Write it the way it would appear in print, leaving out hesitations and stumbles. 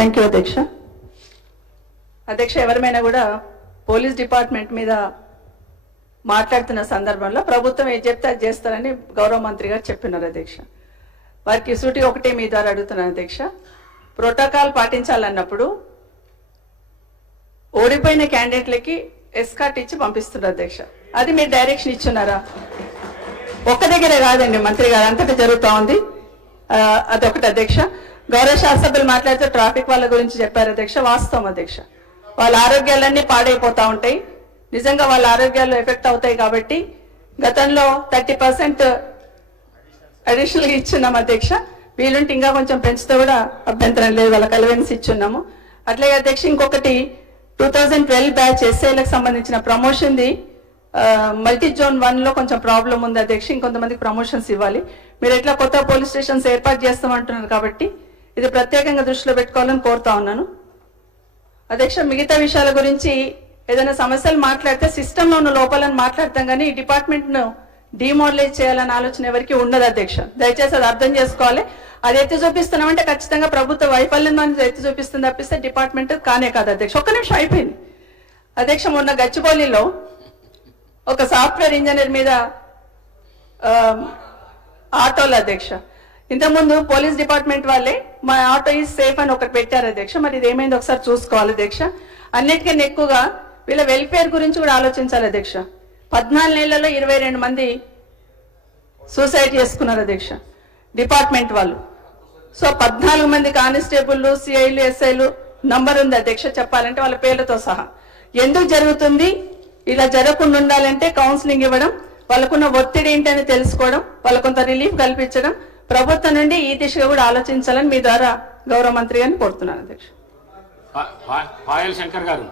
Thank you అధ్యక్ష. అధ్యక్ష, ఎవరిమైనా కూడా పోలీస్ డిపార్ట్మెంట్ మీద మాట్లాడుతున్న సందర్భంలో ప్రభుత్వం ఏం చెప్తే అది చేస్తారని గౌరవ మంత్రి గారు చెప్పినారు అధ్యక్ష. వారికి సూటి ఒకటే మీ ద్వారా అడుగుతున్నాను అధ్యక్ష. ప్రోటోకాల్ పాటించాలన్నప్పుడు ఓడిపోయిన క్యాండిడేట్లకి ఎస్కార్ట్ ఇచ్చి పంపిస్తున్నారు అధ్యక్ష. అది మీరు డైరెక్షన్ ఇచ్చున్నారా? ఒక్క దగ్గరే కాదండి మంత్రి గారు, అంతటా జరుగుతూ ఉంది. అదొకటి అధ్యక్ష. గౌరవ శాసనసభ్యులు మాట్లాడుతూ ట్రాఫిక్ వాళ్ళ గురించి చెప్పారు అధ్యక్ష. వాస్తవం అధ్యక్ష, వాళ్ళ ఆరోగ్యాలన్నీ పాడైపోతూ ఉంటాయి. నిజంగా వాళ్ళ ఆరోగ్యాలు ఎఫెక్ట్ అవుతాయి. కాబట్టి గతంలో 30% అడిషనల్గా ఇచ్చున్నాం అధ్యక్ష. వీలుంటే ఇంకా కొంచెం పెంచితే కూడా అభ్యంతరం లేదు, వాళ్ళకి అలవెన్స్ ఇచ్చున్నాము. అట్లాగే అధ్యక్ష, ఇంకొకటి 2012 బ్యాచ్ ఎస్ఐలకు సంబంధించిన ప్రమోషన్ది మల్టీ జోన్ 1లో కొంచెం ప్రాబ్లం ఉంది అధ్యక్ష. ఇంకొంతమందికి ప్రమోషన్స్ ఇవ్వాలి. మీరు ఎట్లా కొత్త పోలీస్ స్టేషన్స్ ఏర్పాటు చేస్తామంటున్నారు కాబట్టి ఇది ప్రత్యేకంగా దృష్టిలో పెట్టుకోవాలని కోరుతా ఉన్నాను అధ్యక్ష. మిగతా విషయాల గురించి ఏదైనా సమస్యలు మాట్లాడితే సిస్టంలో ఉన్న లోపాలను మాట్లాడతాం, కానీ ఈ డిపార్ట్మెంట్ను డిమోరలైజ్ చేయాలనే ఆలోచన ఎవరికి ఉండదు అధ్యక్ష. దయచేసి అది అర్థం చేసుకోవాలి. అది ఎత్తి చూపిస్తున్నామంటే ఖచ్చితంగా ప్రభుత్వ వైఫల్యం ఎత్తి చూపిస్తుంది తప్పిస్తే డిపార్ట్మెంట్ కానే కాదు అధ్యక్ష. ఒక్క నిమిషం అయిపోయింది అధ్యక్ష. మొన్న గచ్చిబౌలిలో ఒక సాఫ్ట్వేర్ ఇంజనీర్ మీద ఆటోలు అధ్యక్ష. ఇంతకుముందు పోలీస్ డిపార్ట్మెంట్ వాళ్ళే మా ఆటో ఈజ్ సేఫ్ అని ఒకటి పెట్టారు అధ్యక్ష. మరి ఇది ఏమైంది ఒకసారి చూసుకోవాలి అధ్యక్ష. అన్నిటికన్నా ఎక్కువగా వీళ్ళ వెల్ఫేర్ గురించి కూడా ఆలోచించాలి అధ్యక్ష. 14 నెలల్లో 22 మంది సూసైడ్ చేసుకున్నారు అధ్యక్ష డిపార్ట్మెంట్ వాళ్ళు. సో 14 మంది కానిస్టేబుల్లు, సిఐలు, ఎస్ఐలు నంబర్ ఉంది అధ్యక్ష చెప్పాలంటే వాళ్ళ పేర్లతో సహా. ఎందుకు జరుగుతుంది? ఇలా జరగకుండా ఉండాలంటే కౌన్సిలింగ్ ఇవ్వడం, వాళ్ళకున్న ఒత్తిడి ఏంటని తెలుసుకోవడం, వాళ్ళకు కొంత రిలీఫ్ కల్పించడం, ప్రభుత్వం నుండి ఈ దిశగా కూడా ఆలోచించాలని మీ ద్వారా గౌరవ మంత్రి గారిని కోరుతున్నాను అధ్యక్ష. పాయల్ శంకర్ గారు.